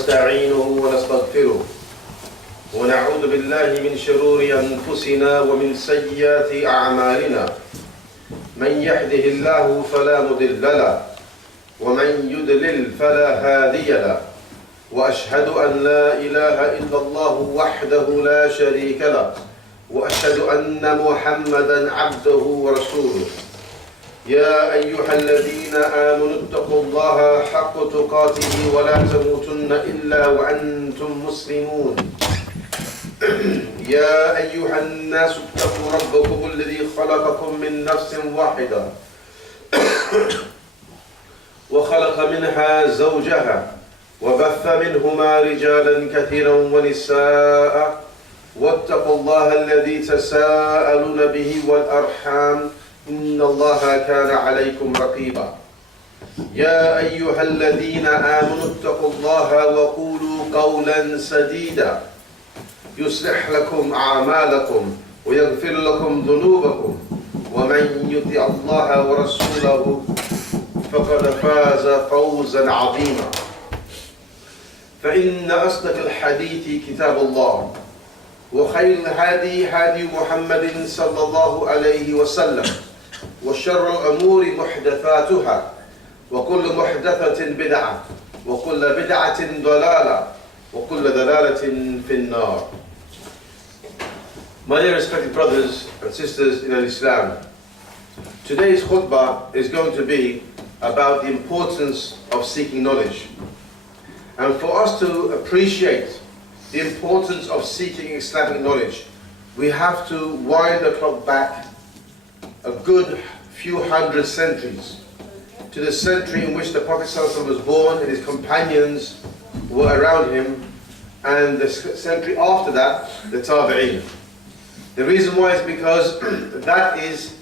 ونستعينه ونستغفره ونعوذ بالله من شرور أنفسنا ومن سيئات أعمالنا من يهده الله فلا مضل له ومن يضلل فلا هادي له وأشهد أن لا إله إلا الله وحده لا شريك له وأشهد أن محمدا عبده ورسوله يا أيها الذين آمنوا اتقوا الله حق تقاته ولا تموتن إلا وأنتم مسلمون يا أيها الناس اتقوا ربكم الذي خلقكم من نفس واحدة وخلق منها زوجها وبث منهما رجالا كثيرا ونساء واتقوا الله الذي تساءلون به والأرحام إن الله كان عليكم رقيبا يا أيها الذين آمنوا اتقوا الله وقولوا قولا سديدا يصلح لكم أعمالكم ويغفر لكم ذنوبكم ومن يطع الله ورسوله فقد فاز فوزا عظيما فإن أصدق الحديث كتاب الله وخير الهدي هدي محمد صلى الله عليه وسلم وشر الأمور محدثاتها وكل محدثة بدعة وكل بدعة ضلالة وكل ضلالة في النار. My dear respected brothers and sisters in Islam, today's khutbah is going to be about the importance of seeking knowledge. And for us to appreciate the importance of seeking Islamic knowledge, we have to wind the clock back a good few hundred centuries to the century in which the Prophet ﷺ was born and his companions were around him, and the century after that, the Tabi'een. The reason why is because that is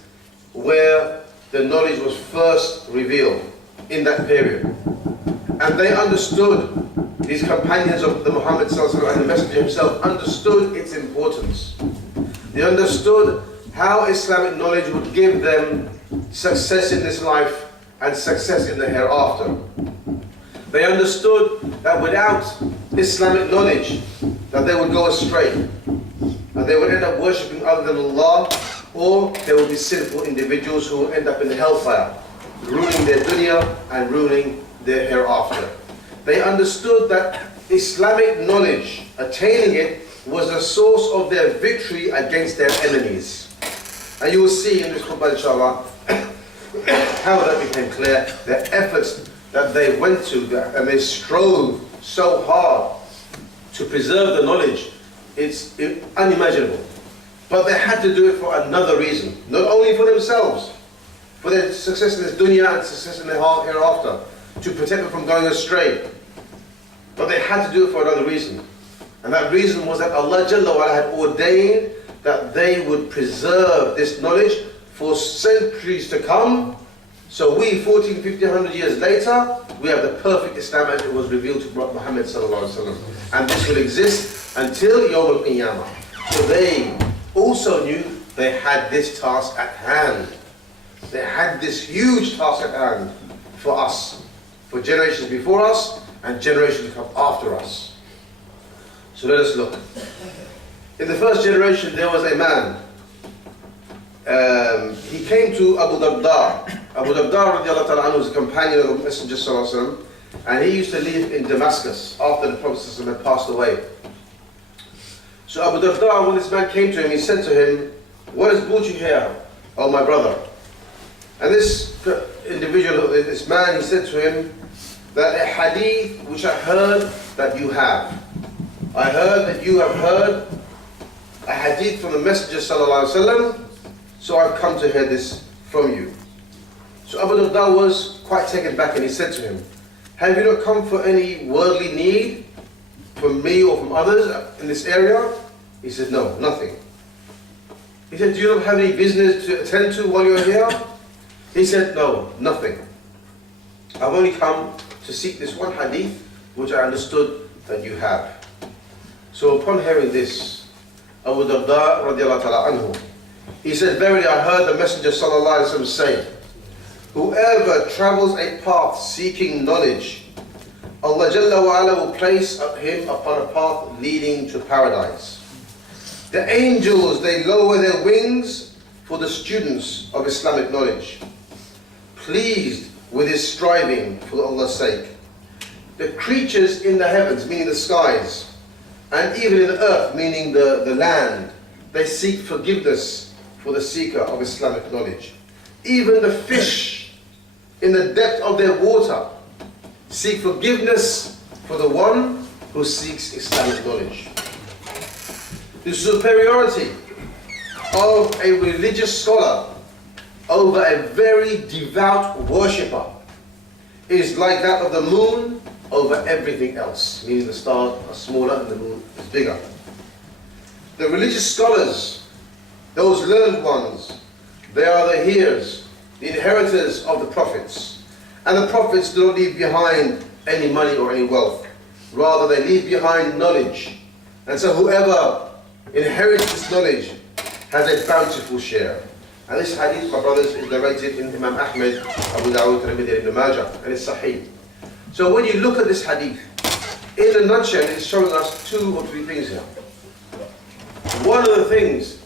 where the knowledge was first revealed, in that period. And they understood, these companions of the Muhammad ﷺ and the Messenger himself understood its importance. They understood how Islamic knowledge would give them success in this life and success in the hereafter. They understood that without Islamic knowledge, that they would go astray, and they would end up worshipping other than Allah, or they would be sinful individuals who would end up in the hellfire, ruining their dunya and ruining their hereafter. They understood that Islamic knowledge, attaining it, was the source of their victory against their enemies. And you will see in this khutbah, inshallah, how that became clear, the efforts that they went to, and they strove so hard to preserve the knowledge. It's unimaginable. But they had to do it for another reason, not only for themselves, for their success in this dunya and success in the hereafter, to protect them from going astray. But they had to do it for another reason. And that reason was that Allah Jalla wa Ala had ordained that they would preserve this knowledge for centuries to come. So we, 14, 15, 100 years later, we have the perfect Islam as it was revealed to Muhammad sallallahu alaihi wasallam. And this will exist until Yawm al-Qiyamah. So they also knew they had this task at hand. They had this huge task at hand for us, for generations before us and generations to come after us. So let us look. In the first generation there was a man. He came to Abu Darda. Abu Darda radiallahu ta'ala anhu was a companion of the Messenger sallallahu alaihi wasallam, and he used to live in Damascus after the Prophet sallallahu alaihi wasallam had passed away. So Abu Darda, when this man came to him, he said to him, "What has brought you here, oh my brother?" And this individual, this man, he said to him that a hadith which I heard that you have. I heard that you have heard a hadith from the Messenger sallallahu alaihi wasallam, so I've come to hear this from you. So Abu Darda was quite taken back, and he said to him, "Have you not come for any worldly need from me or from others in this area?" He said, "No, nothing." He said, "Do you not have any business to attend to while you're here?" He said, "No, nothing. I've only come to seek this one hadith which I understood that you have." So upon hearing this, Abu Darda radiallahu ta'ala anhu, he said, "Verily I heard the Messenger sallallahu alaihi wasallam say, whoever travels a path seeking knowledge, Allah Jalla wa Ala will place him upon a path leading to paradise. The angels, they lower their wings for the students of Islamic knowledge, pleased with his striving for Allah's sake. The creatures in the heavens, meaning the skies, and even in the earth, meaning the land, they seek forgiveness for the seeker of Islamic knowledge. Even the fish in the depth of their water seek forgiveness for the one who seeks Islamic knowledge. The superiority of a religious scholar over a very devout worshipper is like that of the moon over everything else, meaning the stars are smaller and the moon is bigger. The religious scholars, those learned ones, they are the heirs, the inheritors of the prophets. And the prophets do not leave behind any money or any wealth. Rather, they leave behind knowledge. And so whoever inherits this knowledge has a bountiful share. And this hadith, my brothers, is narrated in Imam Ahmed, Abu Dawud, Tirmidhi, Ibn Majah, and it's Sahih. So when you look at this hadith, in a nutshell, it's showing us 2 or 3 things here. One of the things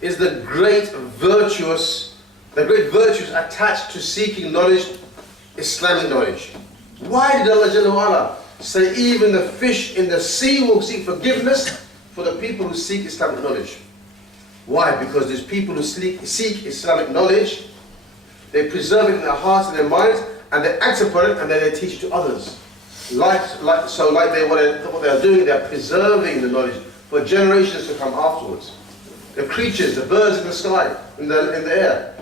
is the great virtues attached to seeking knowledge, Islamic knowledge. Why did Allah Jalla wa Ala say even the fish in the sea will seek forgiveness for the people who seek Islamic knowledge? Why? Because there's people who seek Islamic knowledge, they preserve it in their hearts and their minds, and they act upon it, and then they teach to others. What they are doing, they are preserving the knowledge for generations to come afterwards. The creatures, the birds in the sky, in the air,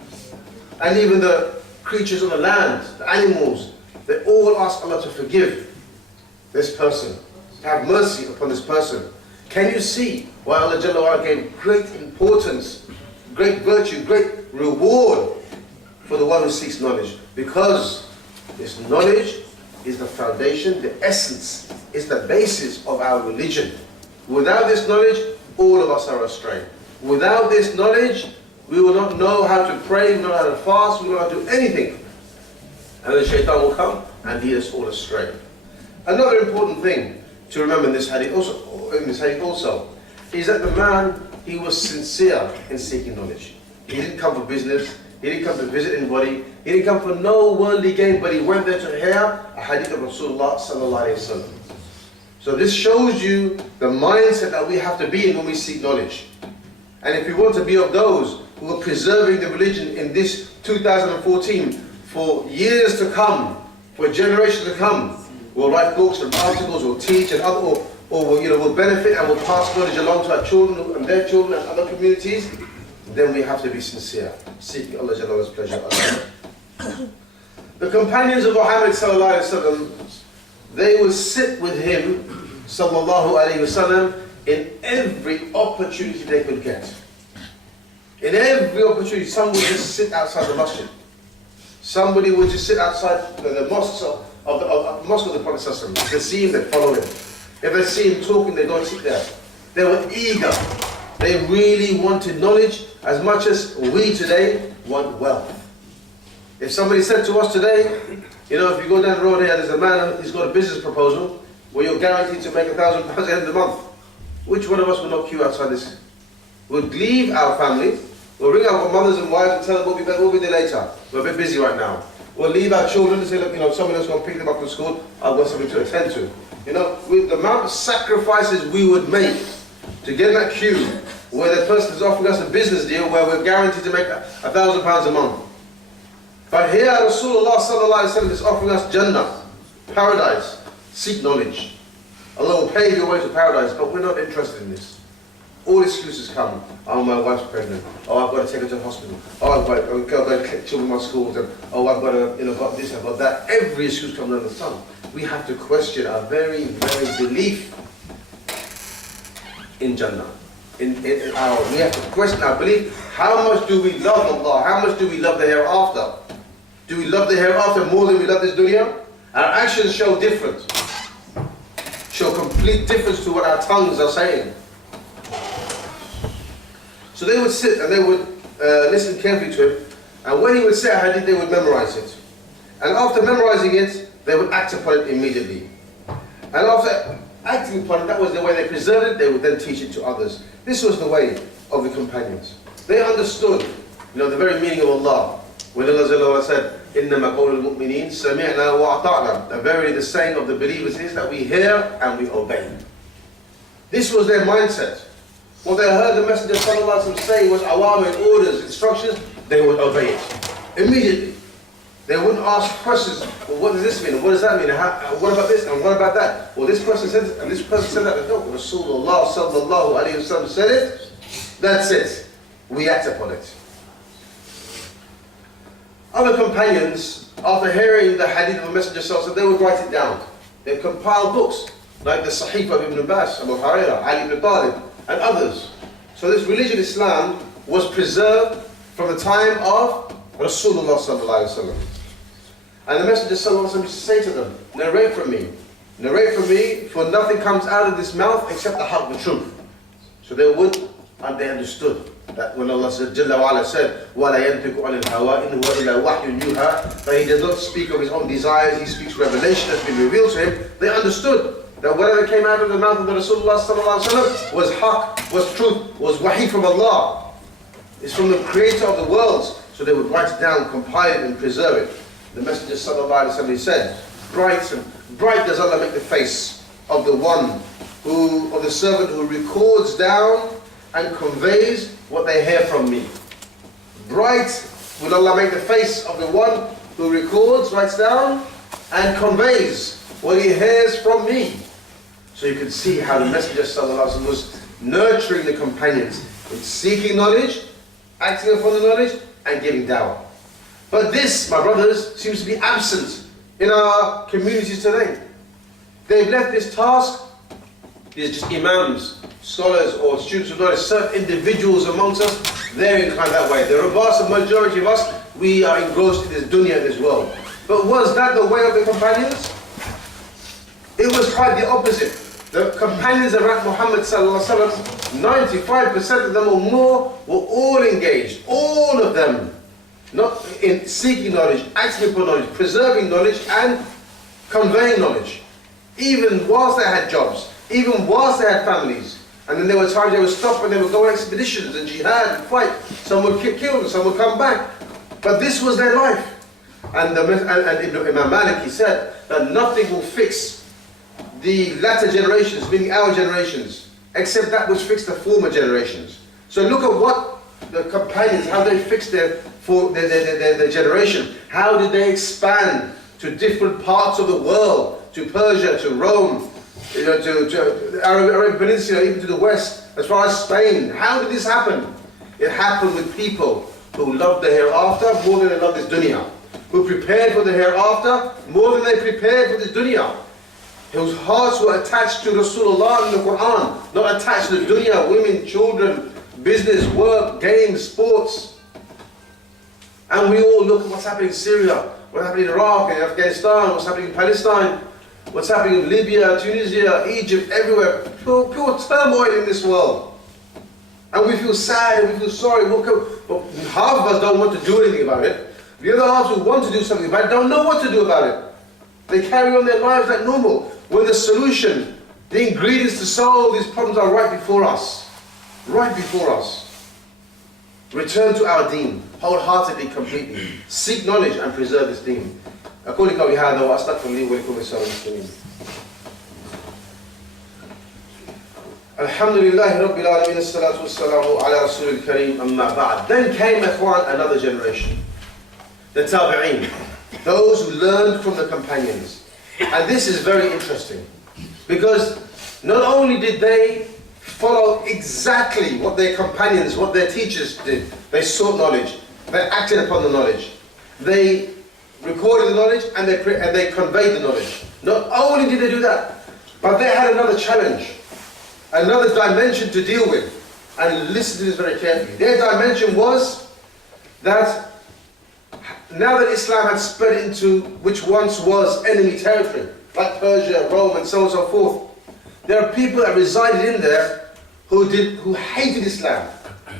and even the creatures on the land, the animals, they all ask Allah to forgive this person, to have mercy upon this person. Can you see why Allah Jalla wa Ala gave great importance, great virtue, great reward for the one who seeks knowledge? Because this knowledge is the foundation, the essence, is the basis of our religion. Without this knowledge, all of us are astray. Without this knowledge, we will not know how to pray, we will not know how to fast, we will not do anything. And the shaitan will come and lead us all astray. Another important thing to remember in this hadith also is that the man, he was sincere in seeking knowledge. He didn't come for business, he didn't come to visit anybody, he didn't come for no worldly gain, but he went there to hear a hadith of Rasulullah sallallahu alayhi wa sallam. So this shows you the mindset that we have to be in when we seek knowledge. And if we want to be of those who are preserving the religion in this 2014 for years to come, for generations to come, we'll write books and articles, we'll teach and other, we'll benefit and we'll pass knowledge along to our children and their children and other communities, then we have to be sincere, seeking Allah Jalla wa'ala's pleasure. The companions of Muhammad sallallahu alayhi wa sallam, they would sit with him sallallahu alayhi wa sallam in every opportunity they could get. In every opportunity, some would just sit outside the masjid. Somebody would just sit outside the mosque of the mosque of the Prophet sallallahu alaihi wasallam. If they see him, they follow him. If they see him talking, they go and sit there. They were eager. They really wanted knowledge as much as we today want wealth. If somebody said to us today, if you go down the road here, there's a man, he's got a business proposal where you're guaranteed to make £1,000 at the end of the month. Which one of us will not queue outside this? We'll leave our family, we'll ring our mothers and wives and tell them we'll be there later. We're a bit busy right now. We'll leave our children and say, look, someone else going to pick them up from school, I've got something to attend to. With the amount of sacrifices we would make to get in that queue where the person is offering us a business deal where we're guaranteed to make £1,000 a month. But here Rasulullah sallallahu alaihi wasallam is offering us Jannah, paradise. Seek knowledge. Allah will pave your way to paradise, but we're not interested in this. All excuses come. Oh, my wife's pregnant. Oh, I've got to take her to the hospital. Oh, I've got to collect children in my schools. And oh, I've got to, got this, I've got that. Every excuse comes under the sun. We have to question our very, very belief in Jannah. We have to question our belief. How much do we love Allah? How much do we love the hereafter? Do we love the hereafter more than we love this dunya? Our actions show different. Show complete difference to what our tongues are saying. So they would sit and they would listen carefully to him, and when he would say a hadith, they would memorize it. And after memorizing it, they would act upon it immediately. And after acting upon it, that was the way they preserved it, they would then teach it to others. This was the way of the companions. They understood, the very meaning of Allah. When Allah said, إِنَّمَا قَوْلُ الْمُؤْمِنِينَ سَمِعْنَا وَأَطَعْنَا. And verily the saying of the believers is that we hear and we obey. This was their mindset. What they heard the Messenger ﷺ say was awamir, orders, instructions, they would obey it. Immediately. They wouldn't ask questions, well, what does this mean? What does that mean? What about this? And what about that? Well, this person said this, and this person said that. No, Rasulullah sallallahu alayhi wa sallam said it. That's it. We act upon it. Other companions, after hearing the hadith of the Messenger sallallahu alayhi wa sallam, they would write it down. They compiled books, like the Sahih of Ibn Abbas, Abu Hurairah, Ali ibn Talib, and others. So this religion, Islam, was preserved from the time of Rasulullah sallallahu alayhi wa sallam. And the Messenger sallallahu alayhi wa sallam used to say to them, narrate from me, for nothing comes out of this mouth except the haqq, the truth. So they would, and they understood that when Allah Jalla wa Ala said, وَلَا يَنْتِقُ عَنِ الْهَوَىٰ إِنْ هُوَ إِلَّا وَحْيٌ يُوحَىٰ, that he does not speak of his own desires, he speaks revelation that's been revealed to him. They understood that whatever came out of the mouth of the Rasulullah sallallahu alayhi wa sallam was haqq, was truth, was wahi from Allah. It's from the creator of the worlds. So they would write it down, compile it and preserve it. The Messenger sallallahu alayhi wa sallam said, bright does Allah make the face of the one of the servant who records down and conveys what they hear from me. Bright will Allah make the face of the one who records, writes down, and conveys what he hears from me. So you can see how the Messenger sallallahu alayhi wa sallam was nurturing the companions in seeking knowledge, acting upon the knowledge, and giving dawah. But this, my brothers, seems to be absent in our communities today. They've left this task, these just imams, scholars or students of knowledge, certain individuals amongst us, they're inclined that way. The vast majority of us, we are engrossed in this dunya, in this world. But was that the way of the companions? It was quite the opposite. The companions around Muhammad sallallahu alaihi wasallam, 95% of them or more were all engaged, all of them, not in seeking knowledge, acting upon knowledge, preserving knowledge and conveying knowledge. Even whilst they had jobs, even whilst they had families. And then there were times they would stop and they would go on expeditions and jihad and fight. Some would get killed and some would come back. But this was their life. And Imam Malik, he said that nothing will fix the latter generations, meaning our generations, except that which fixed the former generations. So look at what the companions, how they fixed their generation. How did they expand to different parts of the world, to Persia, to Rome, to the Arabian Peninsula, even to the west, as far as Spain. How did this happen? It happened with people who loved the hereafter more than they loved this dunya, who prepared for the hereafter more than they prepared for this dunya, whose hearts were attached to Rasulullah and the Quran, not attached to the dunya, women, children, business, work, games, sports. And we all look at what's happening in Syria, what's happening in Iraq and Afghanistan, what's happening in Palestine, what's happening in Libya, Tunisia, Egypt, everywhere. Pure turmoil in this world. And we feel sad and we feel sorry. But half of us don't want to do anything about it. The other half who want to do something about it don't know what to do about it. They carry on their lives like normal. When the solution, the ingredients to solve these problems are right before us. Right before us. Return to our deen, wholeheartedly, completely. Seek knowledge and preserve this deen. أقول قولي هذا وأستغفر لي ولكم ولسائر المسلمين. الحمد لله رب العالمين الصلاة والسلام على رسول الكريم أما بعد. Then came another generation, the tabi'een, those who learned from the companions. And this is very interesting because not only did they follow exactly what their companions, what their teachers did, they sought knowledge, they acted upon the knowledge, they recorded the knowledge and they conveyed the knowledge. Not only did they do that, but they had another challenge, another dimension to deal with. And listen to this very carefully. Their dimension was that now that Islam had spread into which once was enemy territory, like Persia, Rome, and so on and so forth, there are people that resided in there who hated Islam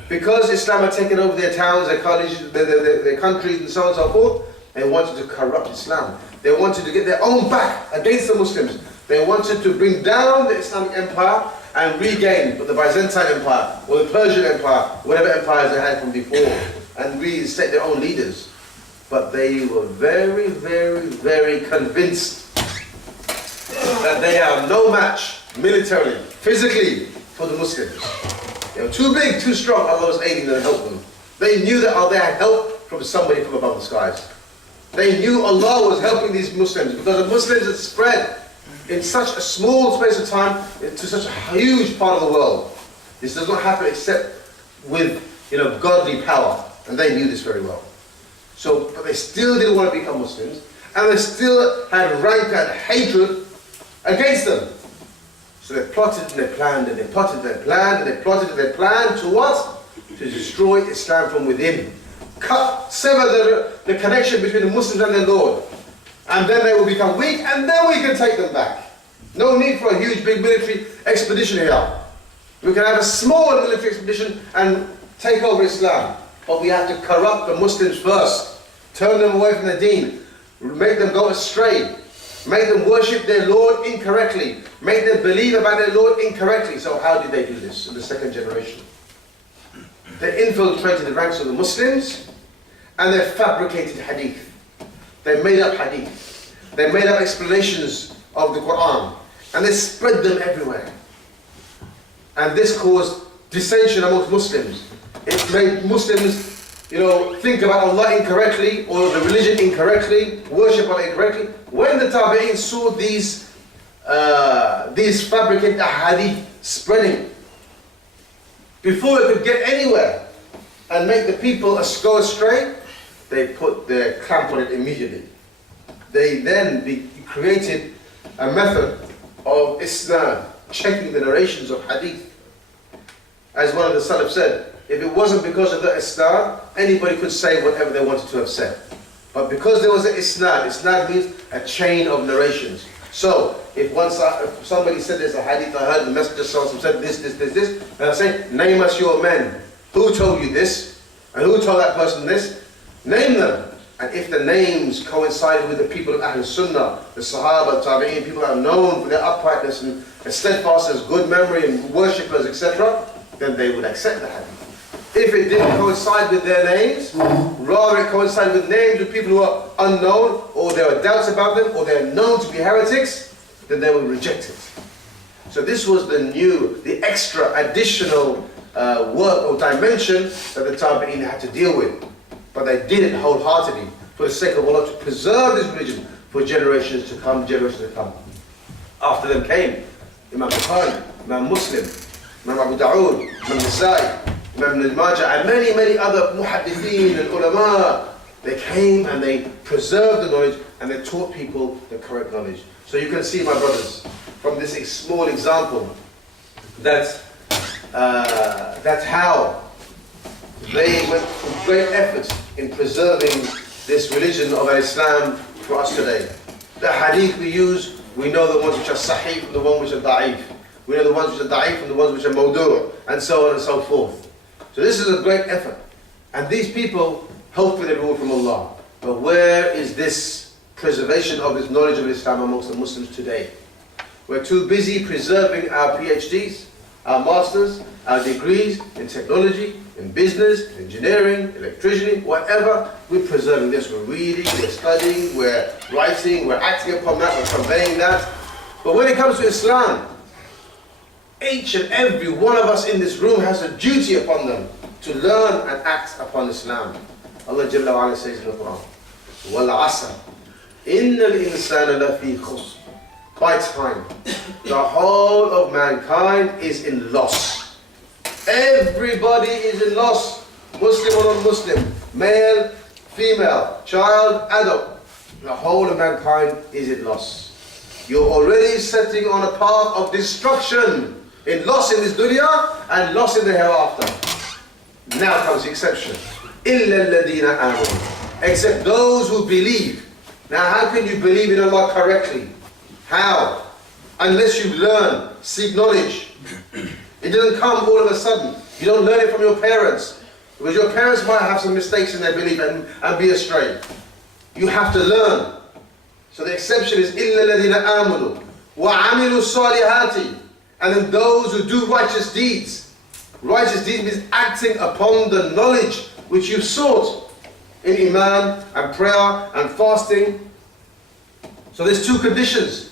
because Islam had taken over their towns, their colleges, their countries, and so on and so forth. They wanted to corrupt Islam. They wanted to get their own back against the Muslims. They wanted to bring down the Islamic Empire and regain the Byzantine Empire or the Persian Empire, whatever empires they had from before, and reinstate their own leaders. But they were very, very, very convinced that they are no match militarily, physically, for the Muslims. They were too big, too strong. Allah was aiding them and helping them. They knew that they had help from somebody from above the skies. They knew Allah was helping these Muslims because the Muslims had spread in such a small space of time to such a huge part of the world. This does not happen except with godly power, and they knew this very well. So, but they still didn't want to become Muslims, and they still had rank and hatred against them. So they plotted and they planned and they plotted and they planned and they plotted and they planned to what? To destroy Islam from within. Sever the connection between the Muslims and their Lord. And then they will become weak, and then we can take them back. No need for a huge big military expedition here. We can have a small military expedition and take over Islam. But we have to corrupt the Muslims first. Turn them away from the deen. Make them go astray. Make them worship their Lord incorrectly. Make them believe about their Lord incorrectly. So how did they do this in the second generation? They infiltrated the ranks of the Muslims and they fabricated hadith. They made up hadith. They made up explanations of the Quran. And they spread them everywhere. And this caused dissension amongst Muslims. It made Muslims think about Allah incorrectly or the religion incorrectly, worship Allah incorrectly. When the Tabi'in saw these fabricated hadith spreading, before it could get anywhere and make the people go astray, they put their clamp on it immediately. They then created a method of isnad, checking the narrations of hadith. As one of the Salaf said, if it wasn't because of the isnad, anybody could say whatever they wanted to have said. But because there was an isnad means a chain of narrations. So, if somebody said there's a hadith, I heard the Messenger said this, and I say, name us your men. Who told you this? And who told that person this? Name them. And if the names coincided with the people of Ahl Sunnah, the Sahaba, Tabi'in, people that are known for their uprightness and steadfastness, good memory and worshippers, etc., then they would accept the hadith. If it didn't coincide with their names, rather it coincided with names of people who are unknown, or there are doubts about them, or they are known to be heretics, then they will reject it. So this was the extra additional work or dimension that the Tabi'in had to deal with. But they did it wholeheartedly for the sake of Allah, to preserve this religion for generations to come, After them came Imam Bukhari, Imam Muslim, Imam Abu Dawood, Imam Nasa'i, Imam Ibn Majah, and many other muhaddithin and ulama. They came and they preserved the knowledge and they taught people the correct knowledge. So you can see, my brothers, from this small example, that's how they went through great effort in preserving this religion of Islam for us today. The hadith we use, we know the ones which are sahih from the ones which are da'if. We know the ones which are da'if from the ones which are mawdu', and so on and so forth. So this is a great effort. And these people hope for the reward from Allah. But where is this preservation of this knowledge of Islam amongst the Muslims today? We're too busy preserving our PhDs, our masters, our degrees in technology, in business, engineering, electricity, whatever. We're preserving this. We're reading, we're studying, we're writing, we're acting upon that, we're conveying that. But when it comes to Islam, each and every one of us in this room has a duty upon them to learn and act upon Islam. Allah Jalla wa Ala says in the Quran, Wal asr, innal insana lafi khusr. By time, the whole of mankind is in loss. Everybody is in loss. Muslim or non-Muslim, male, female, child, adult. The whole of mankind is in loss. You're already setting on a path of destruction. In loss in this dunya and loss in the hereafter. Now comes the exception. إِلَّا الَّذِينَ آمَنُوا. Except those who believe. Now how can you believe in Allah correctly? How? Unless you learn, seek knowledge. It doesn't come all of a sudden. You don't learn it from your parents. Because your parents might have some mistakes in their belief and be astray. You have to learn. So the exception is إِلَّا الَّذِينَ آمَنُوا وَعَمِلُوا الصَّالِحَاتِ, and then those who do righteous deeds. Righteous deeds means acting upon the knowledge which you sought in Iman and prayer and fasting. So there's two conditions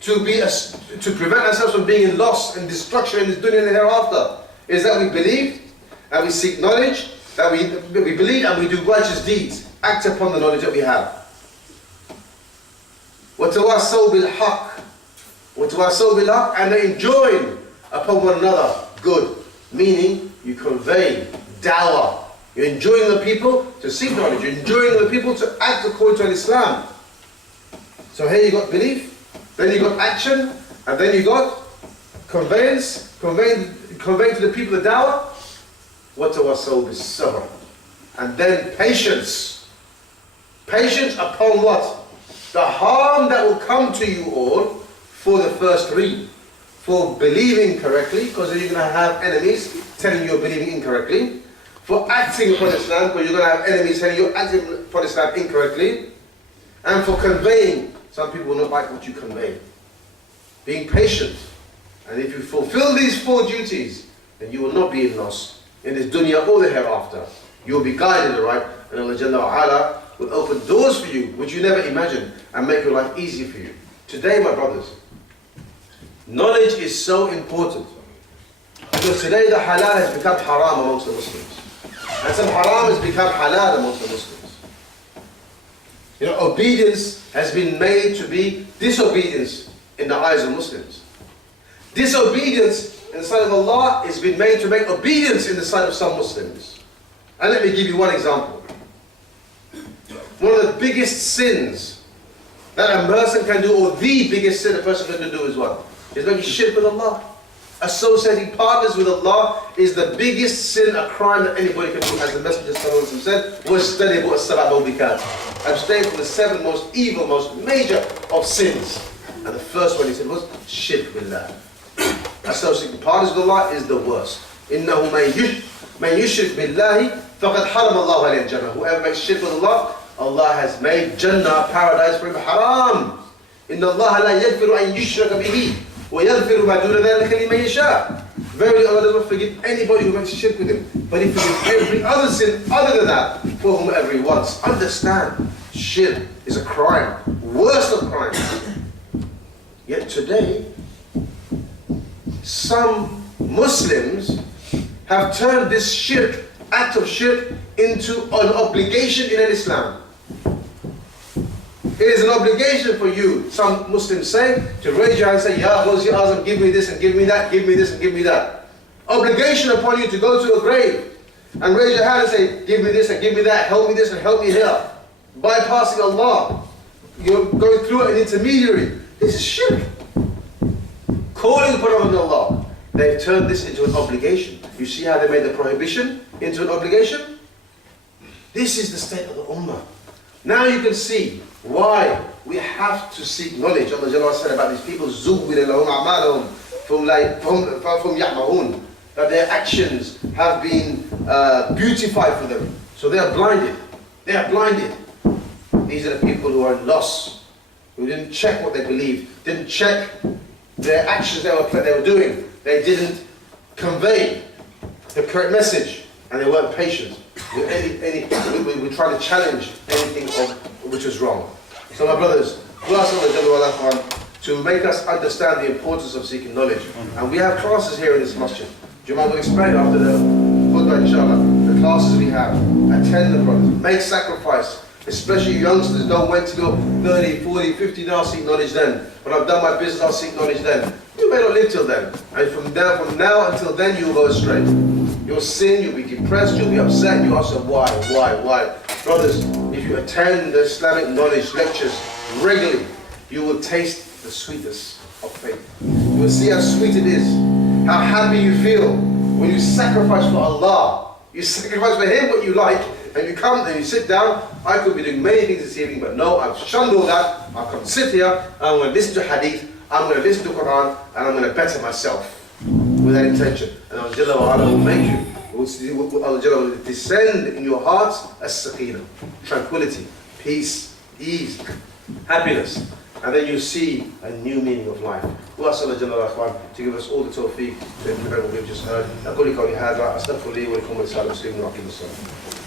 to prevent ourselves from being in loss and destruction in this dunya and the hereafter. Is that we believe, that we seek knowledge, that we believe and we do righteous deeds. Act upon the knowledge that we have. وَتَوَاسَوْا بِالْحَقِّ, وَتَوَاسَوْا بِالْحَقِّ, and they enjoin upon one another good. Meaning, you convey dawah. You're enjoining the people to seek knowledge. You're enjoining the people to act according to Islam. So here you got belief, then you got action, and then you got conveying to the people the dawah. وَتَوَاسَوْا بِالصَّبْرِ, and then patience. Patience upon what? The harm that will come to you all for the first three. For believing correctly, because you're going to have enemies telling you you're believing incorrectly. For acting upon Islam, because you're going to have enemies telling you you're acting upon Islam incorrectly. And for conveying, some people will not like what you convey. Being patient. And if you fulfill these four duties, then you will not be in loss in this dunya or the hereafter. You will be guided right, and Allah Jalla wa Ala will open doors for you which you never imagined and make your life easy for you. Today, my brothers, knowledge is so important, because today the halal has become haram amongst the Muslims, and some haram has become halal amongst the Muslims. You know, obedience has been made to be disobedience in the eyes of Muslims. Disobedience in the sight of Allah has been made to make obedience in the sight of some Muslims. And let me give you one example. One of the biggest sins that a person can do, or the biggest sin a person can do, is what? Is making shirk with Allah. Associating partners with Allah is the biggest sin, a crime that anybody can do. As the Messenger said, وَاجْتَنِبُوا السَّبْعَ الْمُوبِقَاتِ, abstain from the seven most evil, most major of sins. And the first one he said was shirk billah. Associating partners with Allah is the worst. إِنَّهُ مَنْ يُشْرِكْ بِاللَّهِ فَقَدْ حَرَمَ اللَّهُ عَلَيْهِ الْجَنَّةِ. Whoever makes shirk with Allah, Allah has made Jannah, paradise, for him haram. إِنَّ اللَّهَ لَا يَغْفِرُ أَنْ يُشْرَكَ بِهِ وَيَغْفِرُ مَا دُونَ ذَلِكَ لِمَنْ يَشَاءُ. Verily Allah does not forgive anybody who makes shirk with him, but he forgives every other sin other than that for whomever he wants. Understand, shirk is a crime, worst of crimes. Yet today, some Muslims have turned this shirk, act of shirk, into an obligation in Islam. It is an obligation for you, some Muslims say, to raise your hand and say, Ya Ghuzi Azam, give me this and give me that, give me this and give me that. Obligation upon you to go to a grave and raise your hand and say, give me this and give me that, help me this and help me here. Bypassing Allah. You're going through an intermediary. This is shirk. Calling upon Allah. They've turned this into an obligation. You see how they made the prohibition into an obligation? This is the state of the Ummah. Now you can see why we have to seek knowledge. Allah Jalla said about these people, زُوِّلَ لَهُمْ أَعْمَالُهُمْ فَهُمْ يَعْمَهُونَ, that their actions have been beautified for them. So they are blinded. They are blinded. These are the people who are in loss, who didn't check what they believed, didn't check their actions they were doing. They didn't convey the correct message, and they weren't patient. We try to challenge anything which is wrong. So my brothers, we ask Allah to make us understand the importance of seeking knowledge. And we have classes here in this masjid. Juma'h will explain after the khutbah, inshallah, the classes we have. Attend them, brothers. Make sacrifice. Especially youngsters, don't wait to go 30, 40, 50, now seek knowledge then. When I've done my business, I'll seek knowledge then. You may not live till then. And from now until then, you will go astray. You'll sin, you'll be depressed, you'll be upset, you'll ask why? Brothers, if you attend the Islamic knowledge lectures regularly, you will taste the sweetness of faith. You will see how sweet it is, how happy you feel when you sacrifice for Allah. You sacrifice for Him what you like, and you come and you sit down. I could be doing many things this evening, but no, I've shunned all that. I've come sit here, and I'm going to listen to Hadith, I'm going to listen to Quran, and I'm going to better myself with that intention. And Allah Jalla wa Ala will make you, Allah Jalla will descend in your hearts as sakina, tranquility, peace, ease, happiness. and then you see a new meaning of life. We ask Allah Jalla Akhwan to give us all the tawfiq to implement what we've just heard. أقول قولي هذا أستغفر لي ولكم ولسائر المسلمين وأقيم الصلاة.